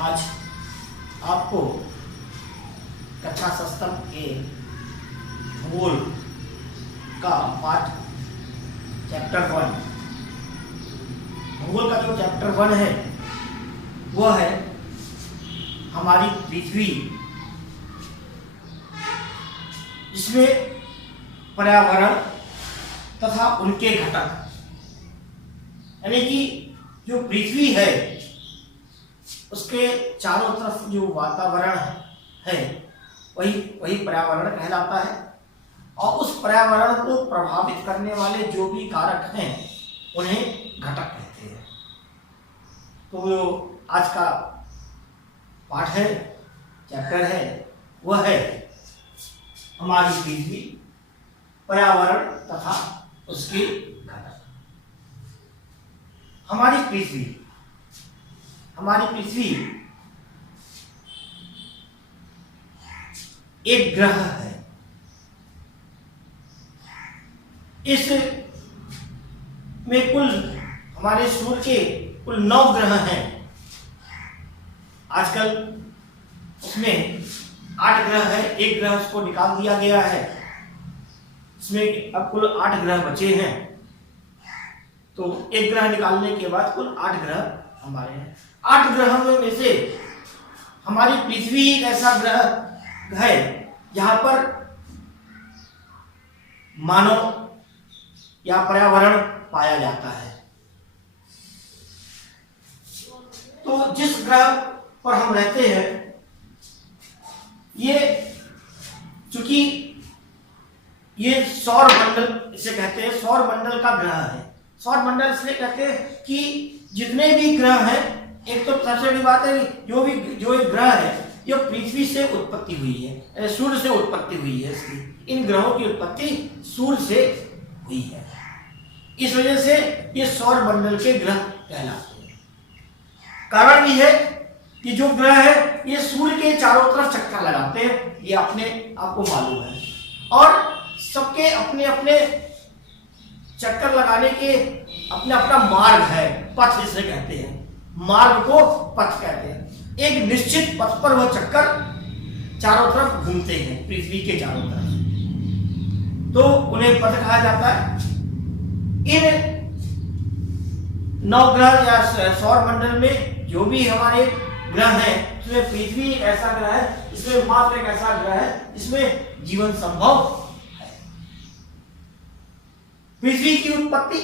आज आपको कक्षा सप्तम के भूगोल का पाठ चैप्टर 1, भूगोल का जो चैप्टर 1 है वह है हमारी पृथ्वी, जिसमें पर्यावरण तथा उनके घटक, यानी कि जो पृथ्वी है उसके चारों तरफ जो वातावरण है वही पर्यावरण कहलाता है। और उस पर्यावरण को प्रभावित करने वाले जो भी कारक हैं उन्हें घटक कहते हैं। तो जो आज का पाठ है, चैप्टर है, वह है हमारी पृथ्वी, पर्यावरण तथा उसके घटक। हमारी पृथ्वी एक ग्रह है। इस में कुल हमारे सूर्य के कुल 9 ग्रह हैं। आजकल उसमें 8 ग्रह है, एक ग्रह उसको निकाल दिया गया है। इसमें अब कुल 8 ग्रह बचे हैं। तो एक ग्रह निकालने के बाद कुल 8 ग्रह हमारे हैं। 8 ग्रहों में से हमारी पृथ्वी एक ऐसा ग्रह है जहां पर मानव या पर्यावरण पाया जाता है। तो जिस ग्रह पर हम रहते हैं, ये चूंकि ये सौर मंडल इसे कहते हैं, सौर मंडल का ग्रह है। सौर मंडल इसलिए कहते हैं कि जितने भी ग्रह हैं, एक तो सबसे बड़ी बात है जो एक ग्रह है ये पृथ्वी से उत्पत्ति हुई है, सूर्य से उत्पत्ति हुई है। इसकी इन ग्रहों की उत्पत्ति सूर्य से हुई है। इस वजह से ये सौर मंडल के ग्रह कहलाते हैं। कारण भी है कि जो ग्रह है ये सूर्य के चारों तरफ चक्कर लगाते हैं, ये अपने आपको मालूम है। और सबके अपने अपने चक्कर लगाने के अपना अपना मार्ग है, पथ जिसे कहते हैं। मार्ग को पथ कहते हैं। एक निश्चित पथ पर वह चक्कर चारों तरफ घूमते हैं, पृथ्वी के चारों तरफ, तो उन्हें पथ कहा जाता है। इन 9 ग्रह या सौर मंडल में जो भी हमारे ग्रह हैं, उसमें पृथ्वी एक ऐसा ग्रह है, इसमें मात्र एक ऐसा ग्रह है जिसमें जीवन संभव है। पृथ्वी की उत्पत्ति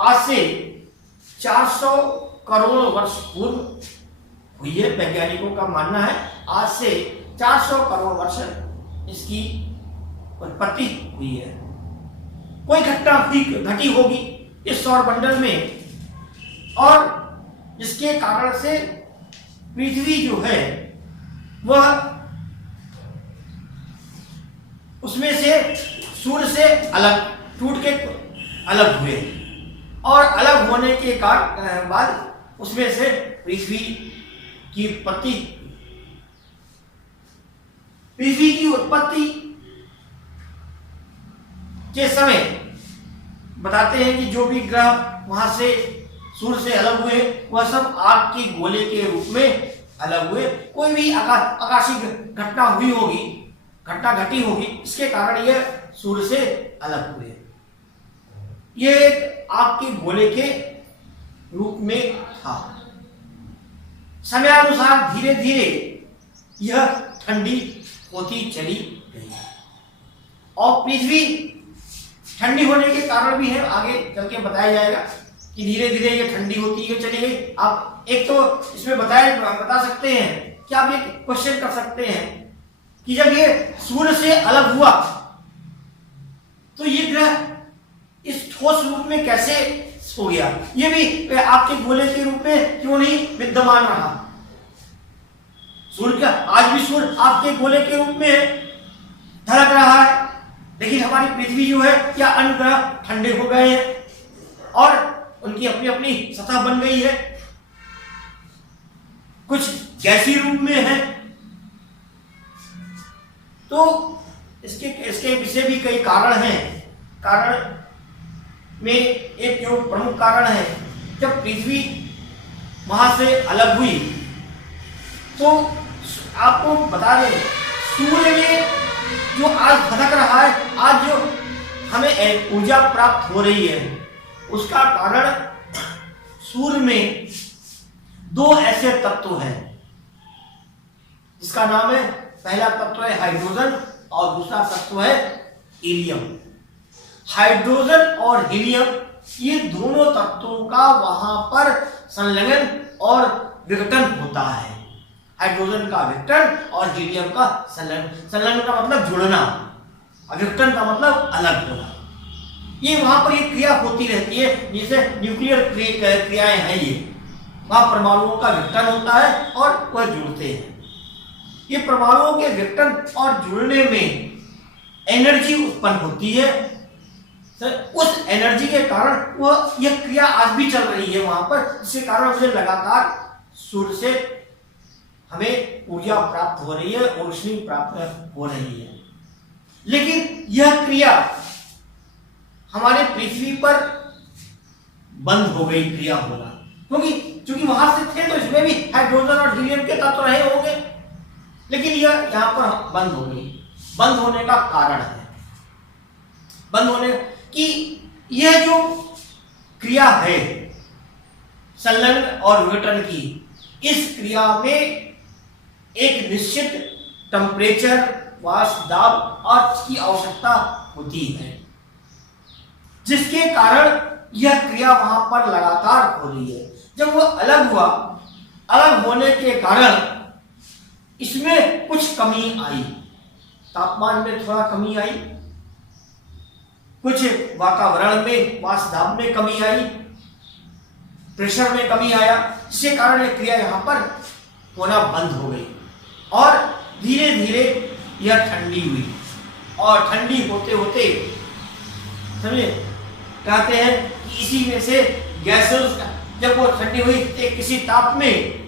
आज से 400 करोड़ वर्ष पूर्व हुई है। वैज्ञानिकों का मानना है आज से 400 करोड़ वर्ष इसकी उत्पत्ति हुई है। कोई घटना घटी होगी इस सौर मंडल में, और जिसके कारण से पृथ्वी जो है वह उसमें से सूर्य से अलग टूट के अलग हुए, और अलग होने के बाद उसमें से पृथ्वी की उत्पत्ति। पृथ्वी की उत्पत्ति के समय बताते हैं कि जो भी ग्रह वहां से सूर्य से अलग हुए वह सब आग के गोले के रूप में अलग हुए। कोई भी आकाशीय घटना हुई होगी, घटना घटी होगी, इसके कारण यह सूर्य से अलग हुए। यह एक आग के गोले के रूप में था। समयानुसार धीरे धीरे यह ठंडी होती चली गई, और पृथ्वी ठंडी होने के कारण भी है, आगे चल के बताया जाएगा कि धीरे धीरे ये ठंडी होती है चली गई। आप एक तो इसमें बता सकते हैं कि आप एक क्वेश्चन कर सकते हैं कि जब ये सूर्य से अलग हुआ तो ये ग्रह इस ठोस रूप में कैसे हो गया, ये भी आपके गोले के रूप में क्यों नहीं विद्यमान रहा। सूर्य का आज भी सूर्य आपके गोले के रूप में धड़क रहा है, लेकिन हमारी पृथ्वी जो है या अन्य ग्रह ठंडे हो गए हैं और उनकी अपनी अपनी सतह बन गई है। कुछ गैसीय रूप में है। तो इसके पीछे भी कई कारण हैं। कारण में एक जो प्रमुख कारण है, जब पृथ्वी वहां से अलग हुई। तो आपको बता दें, सूर्य में जो आज भटक रहा है, आज जो हमें ऊर्जा प्राप्त हो रही है, उसका कारण सूर्य में दो ऐसे तत्व हैं, जिसका नाम है, पहला तत्व है हाइड्रोजन और दूसरा तत्व है हीलियम। हाइड्रोजन और हीलियम, ये दोनों तत्वों का वहां पर संलग्न और विघटन होता है। हाइड्रोजन का विघटन और हीलियम का संलग्न। संलग्न का मतलब जुड़ना, विघटन का मतलब अलग होना। ये वहां पर ये क्रिया होती रहती है, जैसे न्यूक्लियर क्रियाएं हैं। ये वहां परमाणुओं का विघटन होता है और वह जुड़ते हैं। ये परमाणुओं के विघटन और जुड़ने में एनर्जी उत्पन्न होती है। उस एनर्जी के कारण वह यह क्रिया आज भी चल रही है वहां पर, जिसके कारण मुझे लगातार सूर्य से हमें ऊर्जा प्राप्त हो रही है और रोशनी प्राप्त हो रही है। लेकिन यह क्रिया हमारे पृथ्वी पर बंद हो गई क्रिया होना, क्योंकि चूंकि वहां से थे तो इसमें भी हाइड्रोजन और हीलियम के तत्व रहे होंगे, लेकिन यह यहां पर बंद हो गई। बंद होने का कारण है, बंद होने कि यह जो क्रिया है संलग्न और विघटन की, इस क्रिया में एक निश्चित टेम्परेचर, वाष्प दाब और की आवश्यकता होती है, जिसके कारण यह क्रिया वहां पर लगातार हो रही है। जब वह अलग हुआ, अलग होने के कारण इसमें कुछ कमी आई, तापमान में थोड़ा कमी आई, कुछ वातावरण में वाष्प दाब में कमी आई, प्रेशर में कमी आया, जिसके कारण यह क्रिया यहां पर होना बंद हो गई और धीरे धीरे यह ठंडी हुई। और ठंडी होते होते समझे, कहते हैं कि इसी में से गैसेस, जब वो ठंडी हुई एक किसी ताप में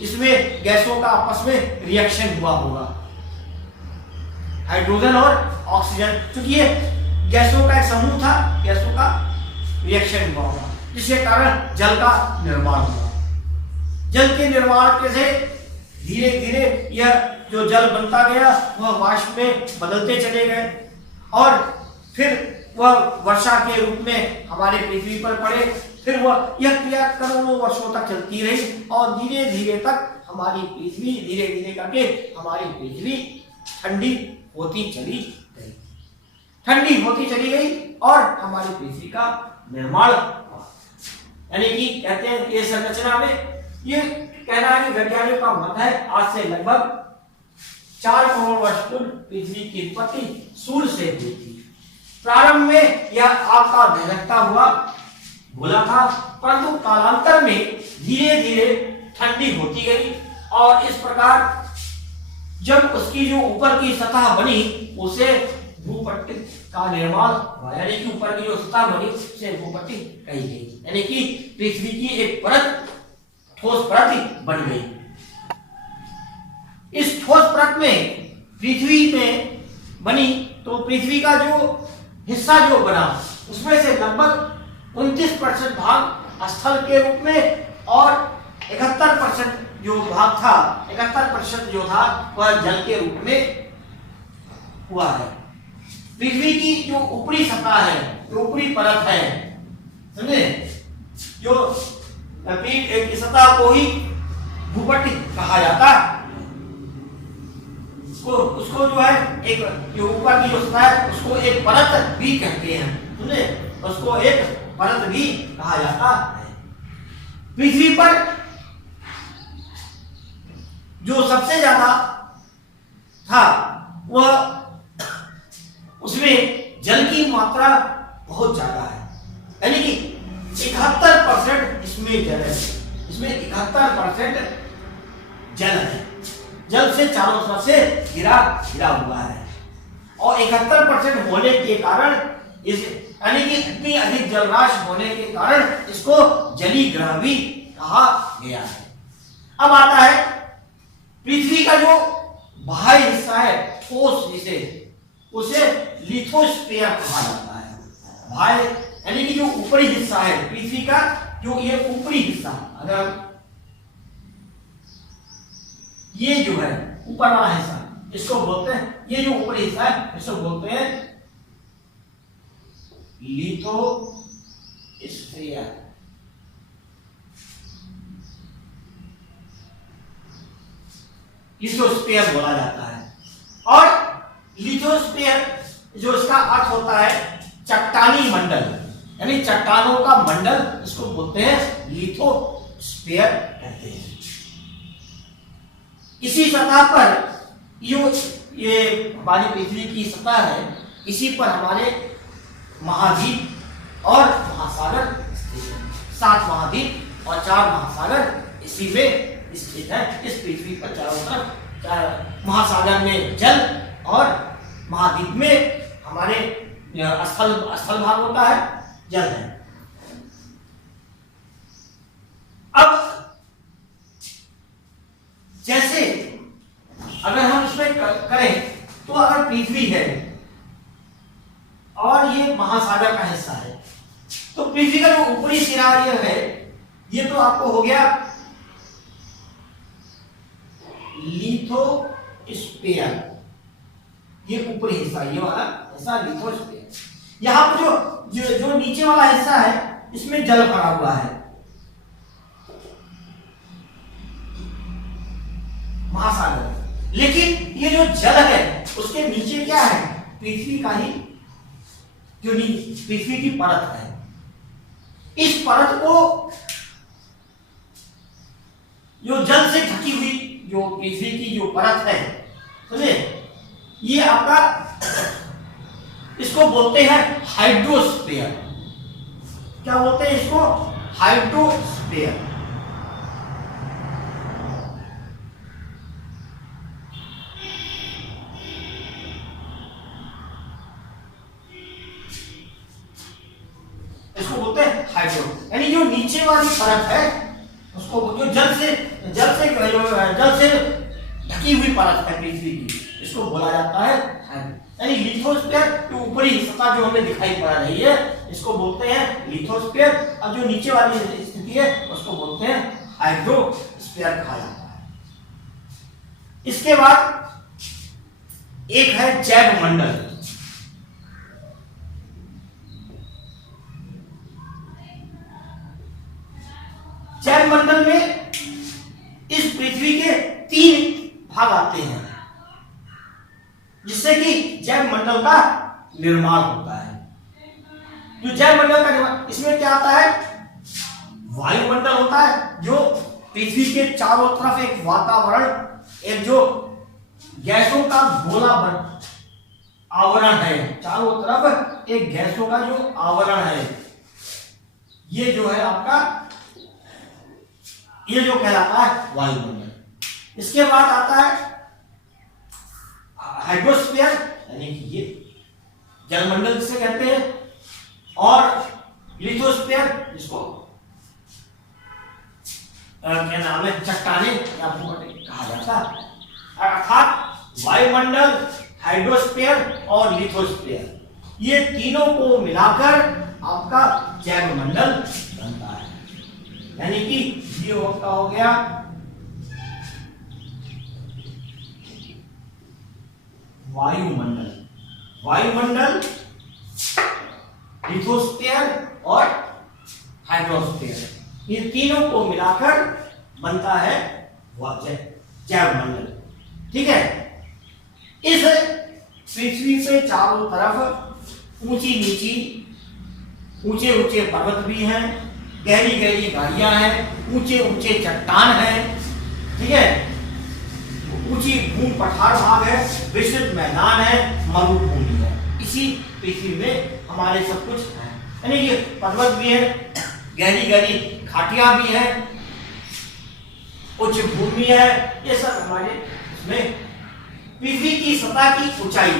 इसमें गैसों का आपस में रिएक्शन हुआ होगा, हाइड्रोजन और ऑक्सीजन, क्योंकि ये गैसों का एक समूह था, गैसों का रिएक्शन हुआ होगा, जिसके कारण जल का निर्माण हुआ। जल के निर्माण के से धीरे धीरे यह जो जल बनता गया वह वाष्प में बदलते चले गए और फिर वह वर्षा के रूप में हमारे पृथ्वी पर पड़े। फिर वह यह क्रिया करोड़ों वर्षों तक चलती रही और धीरे धीरे तक हमारी पृथ्वी, धीरे धीरे करके हमारी पृथ्वी ठंडी होती चली गई, ठंडी होती चली गई और हमारी पृथ्वी का निर्माण हुआ। यानी कि कहते हैं ये संरचना में, ये कहना है कि वैज्ञानिकों का मत है आज से लगभग 4 करोड़ वर्ष पूर्व पृथ्वी की उत्पत्ति सूर्य से हुई थी। प्रारंभ में यह आग का दहकता हुआ गोला था, परंतु कालांतर में धीरे धीरे ठंडी होती गई और इस प्रकार जब उसकी जो ऊपर की सतह बनी उसे भूपट्टी का निर्माण हुआ। यानी कि ऊपर की जो सतह बनी उसे भूपट्टी कही गई, यानी कि पृथ्वी की एक परत, ठोस परत बन गई। इस ठोस परत में पृथ्वी में बनी तो पृथ्वी का जो हिस्सा जो बना उसमें से लगभग 29% भाग स्थल के रूप में और 71% जो भाग था, 71% जो था वह जल के रूप में हुआ है। पृथ्वी की जो ऊपरी सतह है, जो ऊपरी परत है, समझे, जो की सतह को ही भूपट्टी कहा जाता है। उसको जो है एक जो ऊपर की जो सतह है उसको एक परत भी कहते हैं, समझे, उसको एक परत भी कहा जाता है। पृथ्वी पर जो सबसे ज्यादा था वह, उसमें जल की मात्रा बहुत ज्यादा है, यानी कि 71% इसमें जल है, इसमें 71% जल है, जल से चारों तरफ से घिरा हुआ है। और 71% होने के कारण इस, यानी कि इतनी अधिक जलराशि होने के कारण इसको जलीय ग्रह भी कहा गया है। अब आता है पृथ्वी का जो बाह्य हिस्सा है, ठोस, जिसे उसे लिथोस्फीयर कहा जाता है। बाह्य यानी कि जो ऊपरी हिस्सा है पृथ्वी का, जो ये ऊपरी हिस्सा, अगर ये जो है ऊपर वाला हिस्सा, इसको बोलते हैं, ये जो ऊपरी हिस्सा है इसको बोलते हैं लिथोस्फीयर। लिथोस्फीयर बोला जाता है। और लिथोस्फीयर जो इसका अर्थ होता है चट्टानी मंडल, यानी चट्टानों का मंडल, इसको बोलते हैं लिथोस्फीयर कहते हैं। इसी सतह पर ये हमारी पृथ्वी की सतह है, इसी पर हमारे महाद्वीप और महासागर स्थित है। 7 महाद्वीप और 4 महासागर इसी में स्थित है। इस पृथ्वी पर चारों तरफ महासागर में जल और महाद्वीप में हमारे स्थल भाग होता है, जल है। अब जैसे अगर हम इसमें करें तो अगर पृथ्वी है और ये महासागर का हिस्सा है, तो पृथ्वी का जो ऊपरी सिरा ये है, ये तो आपको हो गया लिथोस्फीयर, ये ऊपरी हिस्सा, ये वाला हिस्सा लिथोस्फीयर। यहां पर जो नीचे वाला हिस्सा है इसमें जल भरा हुआ है, महासागर। लेकिन ये जो जल है उसके नीचे क्या है, पृथ्वी का ही जो पृथ्वी की परत है। इस परत को जो जल से ढकी हुई जो पृथ्वी की जो परत है, समझे, ये आपका इसको बोलते हैं हाइड्रोस्फीयर। क्या बोलते हैं इसको? हाइड्रोस्फीयर। इसको बोलते हैं हाइड्रो, यानी जो नीचे वाली परत है उसको जो जल से ढकी हुई परत है पृथ्वी की, इसको बोला जाता है हाइड्रो। यानी लिथोस्फीयर जो ऊपरी सतह जो हमें दिखाई पड़ रही है इसको बोलते हैं लिथोस्फीयर, और जो नीचे वाली स्थिति है उसको बोलते हैं हाइड्रोस्फीयर कहा जाता है। इसके बाद एक है जैव मंडल। जैव मंडल में इस पृथ्वी के 3 भाग आते हैं, जिससे कि जैव मंडल का निर्माण होता है। जो जैव मंडल का निर्माण, इसमें क्या आता है, वायुमंडल होता है, जो पृथ्वी के चारों तरफ एक वातावरण, एक जो गैसों का गोला आवरण है, चारों तरफ एक गैसों का जो आवरण है, ये जो है आपका, ये जो कहलाता है वायुमंडल। इसके बाद आता है हाइड्रोस्फीयर, यानी कि ये जलमंडल जिसे कहते हैं, और लिथोस्फीयर जिसको क्या नाम है, चट्टाने या भूमंडल कहा जाता है। अर्थात वायुमंडल, हाइड्रोस्फीयर और लिथोस्फीयर, ये तीनों को मिलाकर आपका जैव मंडल बनता है। यानी कि ये होता हो गया वायुमंडल, लिथोस्फीयर और हाइड्रोस्फीयर, ये तीनों को मिलाकर बनता है जैव मंडल। ठीक है। इस पृथ्वी पे चारों तरफ ऊंची नीची, ऊंचे ऊंचे पर्वत भी हैं, गहरी गहरी खाइयां हैं, ऊंचे ऊंचे चट्टान हैं, ठीक है, ऊंची भूमि पठार भाग है, विस्तृत मैदान है, मरुभूमि है। इसी पृथ्वी में हमारे सब कुछ है, यानी ये पर्वत भी है, गहरी गहरी घाटियां भी हैं, उच्च भूमि है, ये सब हमारे इसमें पृथ्वी की सतह की ऊंचाई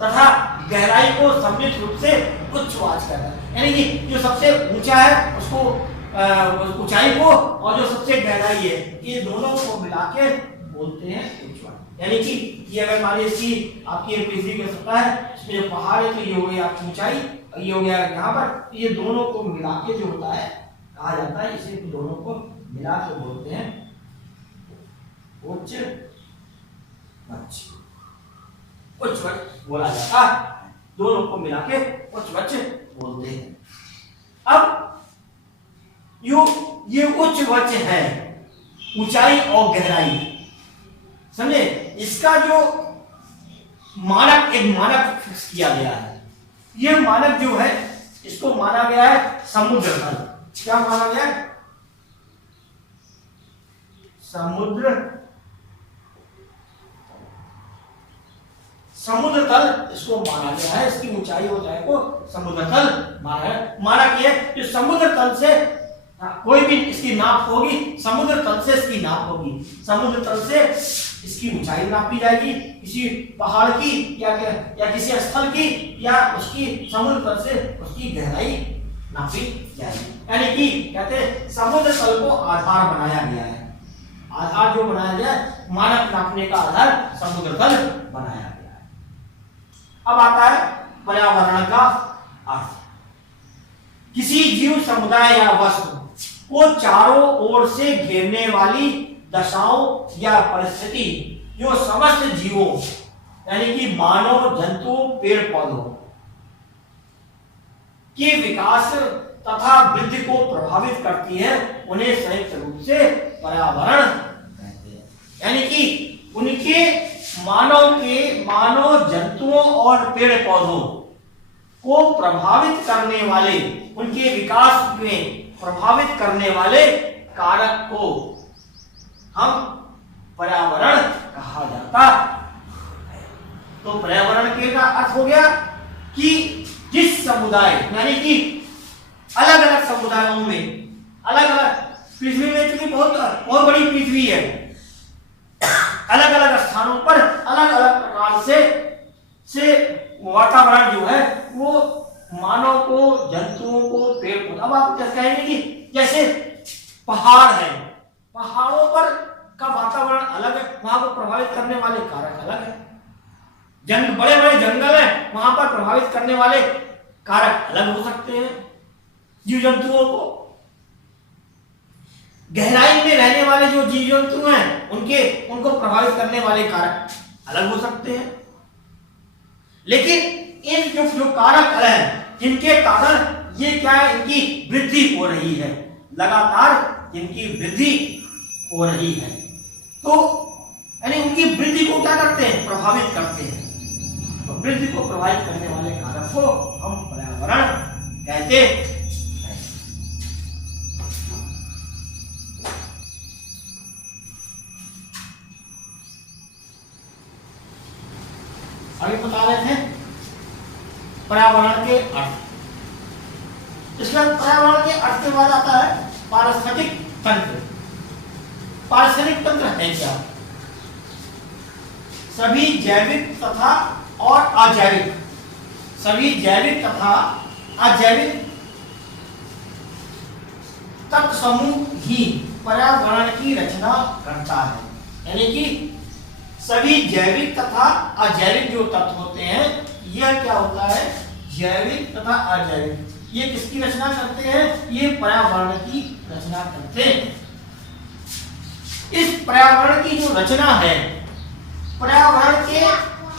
तथा गहराई को सम्मिलित रूप से उच्छ्वास करता है। यानी कि जो सबसे ऊंचा है उसको ऊंचाई को, और जो सबसे गहराई है, ये दोनों को मिला के बोलते हैं उच्छ्वास। यानी कि ये अगर मान लीजिए आपकी पृथ्वी की सतह है, इसमें जो पहाड़ है तो ये हो गई आपकी ऊंचाई, ये हो गया यहाँ पर, ये दोनों को मिला के जो होता है कहा जाता है, इसे दोनों को मिला के बोलते हैं उच्च वच, उच्च वच बोला जाता है। दोनों को मिला के उच्च वच बोलते हैं। अब ये उच्च वच है, ऊंचाई और गहराई, समझे? इसका जो मानक, एक मानक फिक्स किया गया है। ये मानक जो है इसको माना गया है समुद्र तल। क्या माना गया है? समुद्र तल इसको माना गया है। इसकी ऊंचाई हो जाए को समुद्र तल माना है। माना कि जो समुद्र तल से कोई भी इसकी नाप होगी, समुद्र तल से इसकी नाप होगी। समुद्र तल से इसकी ऊंचाई नापी जाएगी, किसी पहाड़ की या किसी स्थल की, या उसकी समुद्र तल से उसकी गहराई नापी जाएगी। यानी कि कहते हैं समुद्र तल को आधार बनाया गया है। आधार जो बनाया गया है, मानक नापने का आधार समुद्र तल बनाया गया है। अब आता है पर्यावरण का अर्थ। किसी जीव समुदाय या वस्तु को चारों ओर से घेरने वाली दशाओं या परिस्थिति जो समस्त जीवों यानी कि मानव, जंतु, पेड़ पौधों के विकास तथा वृद्धि को प्रभावित करती है, उन्हें संयुक्त रूप से पर्यावरण कहते हैं। यानी कि उनके मानव, जंतुओं और पेड़ पौधों को प्रभावित करने वाले, उनके विकास में प्रभावित करने वाले कारक को हम पर्यावरण कहा जाता है। तो पर्यावरण के का अर्थ हो गया कि जिस समुदाय यानी कि अलग अलग समुदायों में, अलग अलग पृथ्वी में, क्योंकि बहुत बड़ी पृथ्वी है, अलग अलग स्थानों पर अलग अलग प्रकार से वातावरण जो है वो मानव को, जंतुओं को, पेड़ पौधा, अब आप क्या कहेंगे कि जैसे पहाड़ है, पहाड़ों पर का वातावरण अलग है, वहां को प्रभावित करने वाले कारक अलग है। बड़े बड़े जंगल है, वहां पर प्रभावित करने वाले कारक अलग हो सकते हैं जीव जंतुओं को। गहराई में रहने वाले जो जीव जंतु हैं उनको प्रभावित करने वाले कारक अलग हो सकते हैं। लेकिन इन जो कारक अलग हैं, जिनके कारण ये क्या है, इनकी वृद्धि हो रही है, लगातार इनकी वृद्धि हो रही है, तो यानी उनकी वृद्धि को क्या करते हैं, प्रभावित करते हैं। तो वृद्धि को प्रभावित करने वाले कारक को हम पर्यावरण कहते हैं। अभी बता रहे थे पर्यावरण के अर्थ। इसके बाद पर्यावरण के अर्थ के बाद आता है पारिस्थितिक तंत्र। पारिस्थितिक तंत्र है क्या? सभी जैविक तथा और अजैविक, सभी जैविक तथा अजैविक तत्व समूह ही पर्यावरण की रचना करता है। यानी कि सभी जैविक तथा अजैविक जो तत्व होते हैं, यह क्या होता है, जैविक तथा अजैविक, ये किसकी रचना करते हैं, ये पर्यावरण की रचना करते हैं। इस पर्यावरण की जो रचना है, पर्यावरण के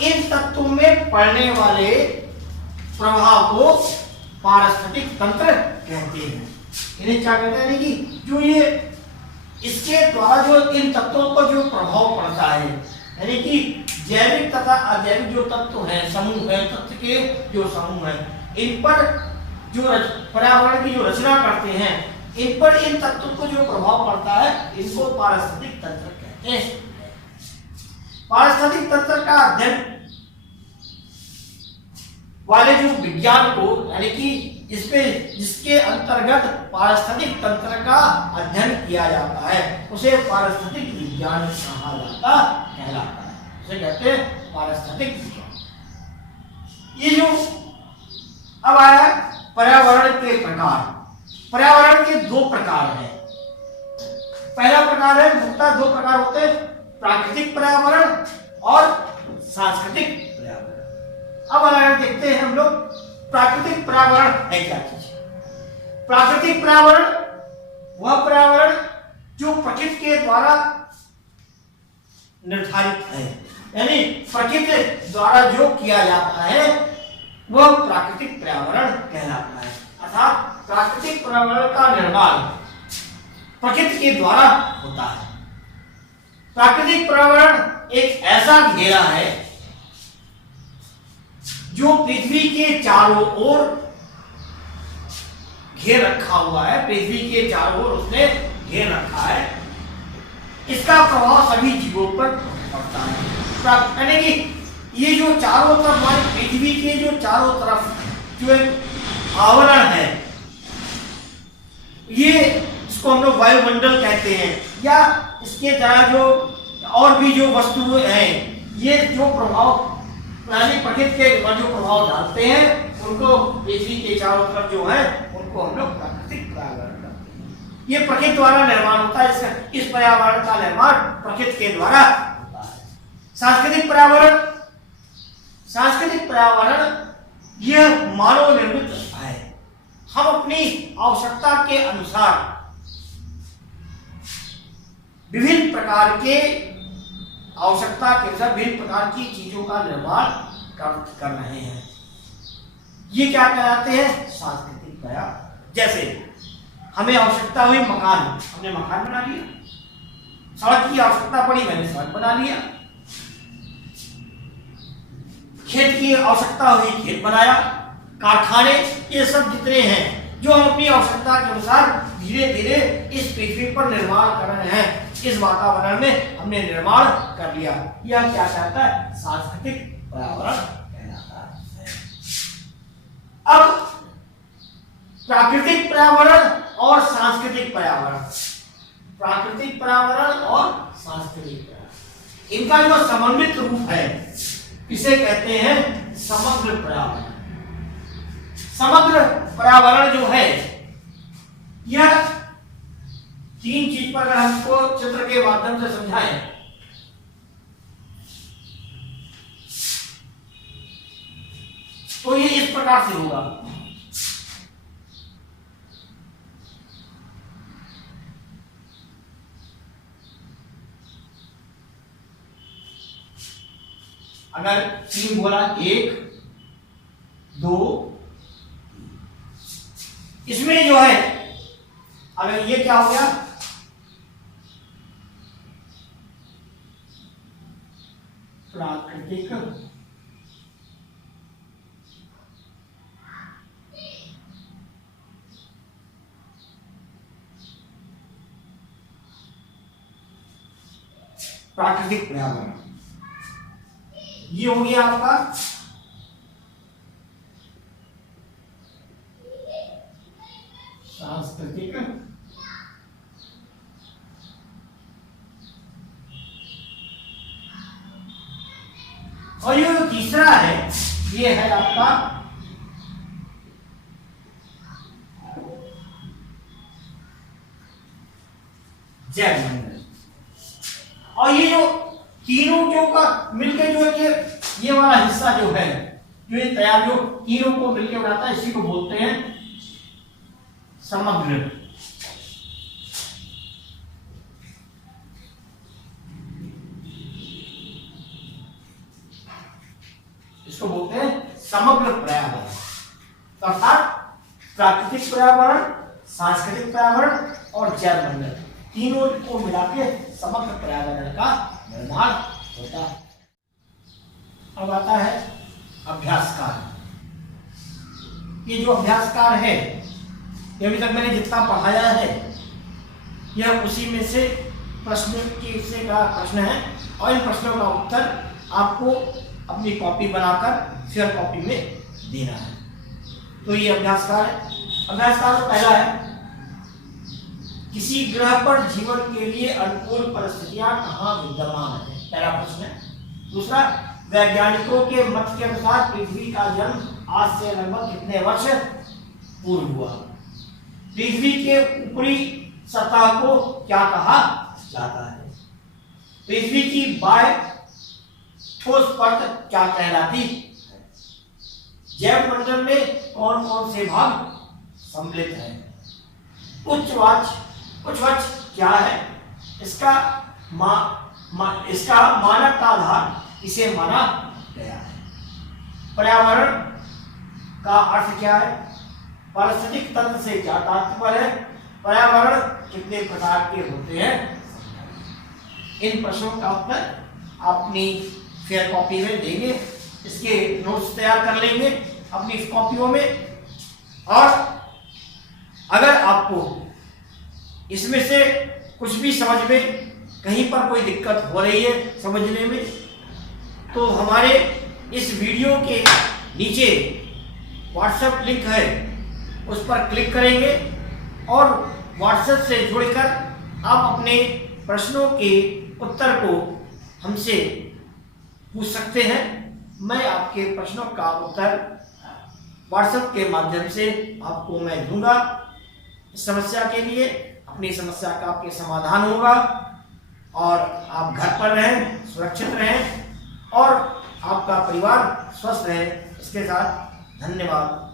इन तत्वों में पड़ने वाले प्रभाव को पारिस्थितिक तंत्र कहते हैं। इन्हें क्या कहते हैं कि जो ये इसके द्वारा जो इन तत्वों पर जो प्रभाव पड़ता है, यानी कि जैविक तथा अजैविक जो तत्व हैं, समूह है, तत्व के जो समूह है, इन पर जो पर्यावरण की जो रचना करते हैं, इन पर इन तत्वों को जो प्रभाव पड़ता है, इनको पारिस्थितिक तंत्र कहते हैं। पारिस्थितिक तंत्र का अध्ययन वाले जो विज्ञान को, यानी कि जिसके अंतर्गत पारिस्थितिक तंत्र का अध्ययन किया जाता है, उसे पारिस्थितिक विज्ञान कहा जाता कहलाता है। उसे कहते हैं पारिस्थितिक विज्ञान। ये जो अब आया पर्यावरण के प्रकार। पर्यावरण के दो प्रकार हैं। पहला प्रकार है, मुख्यतः दो प्रकार होते हैं, प्राकृतिक पर्यावरण और सांस्कृतिक पर्यावरण। अब अगर देखते हैं हम लोग प्राकृतिक पर्यावरण है क्या चीज। प्राकृतिक पर्यावरण वह पर्यावरण जो प्रकृति के द्वारा निर्धारित है। यानी प्रकृति द्वारा जो किया जाता है वह प्राकृतिक पर्यावरण कहलाता है। अर्थात प्राकृतिक पर्यावरण का निर्माण प्रकृति के द्वारा होता है। प्राकृतिक पर्यावरण एक ऐसा घेरा है जो पृथ्वी के चारों ओर घेर रखा हुआ है। पृथ्वी के चारों ओर उसने घेर रखा है। इसका प्रभाव सभी जीवों पर पड़ता है। यानी कि ये जो चारों तरफ हमारी पृथ्वी के जो चारों तरफ जो एक आवरण है, ये इसको हम लोग वायुमंडल कहते हैं, या इसके द्वारा जो और भी जो वस्तुएं हैं, ये जो प्रभाव यानी प्रकृति के जो प्रभाव डालते हैं उनको पृथ्वी के चारों तरफ जो है उनको हम लोग प्राकृतिक पर्यावरण कहते हैं। ये प्रकृति द्वारा निर्माण होता है। इस पर्यावरण का निर्माण प्रकृति के द्वारा होता है। सांस्कृतिक पर्यावरण, सांस्कृतिक पर्यावरण यह मानव निर्मित है। हम अपनी आवश्यकता के अनुसार विभिन्न प्रकार के आवश्यकता के अनुसार विभिन्न प्रकार की चीजों का निर्माण कर रहे हैं। ये क्या कहलाते हैं? सांस्कृतिक पर्यावरण। जैसे हमें आवश्यकता हुई मकान, हमने मकान बना लिया। सड़क की आवश्यकता पड़ी, मैंने सड़क बना लिया। खेत की आवश्यकता हुई, खेत बनाया। कारखाने, ये सब जितने हैं जो हम अपनी आवश्यकता के अनुसार धीरे धीरे इस पृथ्वी पर निर्माण कर रहे हैं, इस वातावरण में हमने निर्माण कर लिया। यह क्या कहता है? सांस्कृतिक पर्यावरण कहलाता है। अब प्राकृतिक पर्यावरण और सांस्कृतिक पर्यावरण, प्राकृतिक पर्यावरण और सांस्कृतिक पर्यावरण, इनका जो समन्वित रूप है इसे कहते हैं समग्र पर्यावरण। समग्र पर्यावरण जो है यह तीन चीज पर अगर हमको चित्र के माध्यम से समझाएं तो ये इस प्रकार से होगा। अगर तीन बोला, 1 2, इसमें जो है अगर ये क्या हो गया, प्राकृतिक प्राकृतिक पर्यावरण, ये हो गया आपका सांस्कृतिक और ये जो तीसरा है ये है आपका जैव मंडल। और ये जो तीनों जो का मिलकर जो है ये वाला हिस्सा जो है जो ये तैयार जो तीनों को मिलकर बनाता है इसी को बोलते हैं समग्र। इसको बोलते हैं समग्र पर्यावरण। अर्थात प्राकृतिक पर्यावरण, सांस्कृतिक पर्यावरण और जैव मंडल, तीनों को मिला के समग्र पर्यावरण का निर्माण होता है। अब आता है अभ्यासकार। ये जो अभ्यासकार है ये अभी तक मैंने जितना पढ़ाया है यह उसी में से प्रश्न की से का प्रश्न है और इन प्रश्नों का उत्तर आपको अपनी कॉपी बनाकर शेयर कॉपी में देना है। तो ये अभ्यासकार है। अभ्यासकार पहला है, किसी ग्रह पर जीवन के लिए अनुकूल परिस्थितियां कहाँ विद्यमान है, पहला प्रश्न है। दूसरा, वैज्ञानिकों के मत के अनुसार पृथ्वी का जन्म आज से लगभग कितने वर्ष पूर्व हुआ। पृथ्वी के ऊपरी सतह को क्या कहा जाता है। पृथ्वी की बाह्य ठोस परत क्या कहलाती है। जैव मंडल में कौन कौन से भाग सम्मिलित हैं। उच्चवाच क्या है, इसका इसका मानक का आधार इसे माना गया है। पर्यावरण का अर्थ क्या है? पारिस्थितिक तंत्र से क्या तात्पर्य है? पर्यावरण कितने प्रकार के होते हैं? इन प्रश्नों का उत्तर अपनी फेयर कॉपी में देंगे, इसके नोट्स तैयार कर लेंगे अपनी कॉपियों में। और अगर आपको इसमें से कुछ भी समझ में कहीं पर कोई दिक्कत हो रही है समझने में, तो हमारे इस वीडियो के नीचे व्हाट्सएप लिंक है, उस पर क्लिक करेंगे और व्हाट्सएप से जुड़कर आप अपने प्रश्नों के उत्तर को हमसे पूछ सकते हैं। मैं आपके प्रश्नों का उत्तर व्हाट्सएप के माध्यम से आपको मैं दूंगा। इस समस्या के लिए अपनी समस्या का आपके समाधान होगा और आप घर पर रहें, सुरक्षित रहें और आपका परिवार स्वस्थ रहे। इसके साथ धन्यवाद।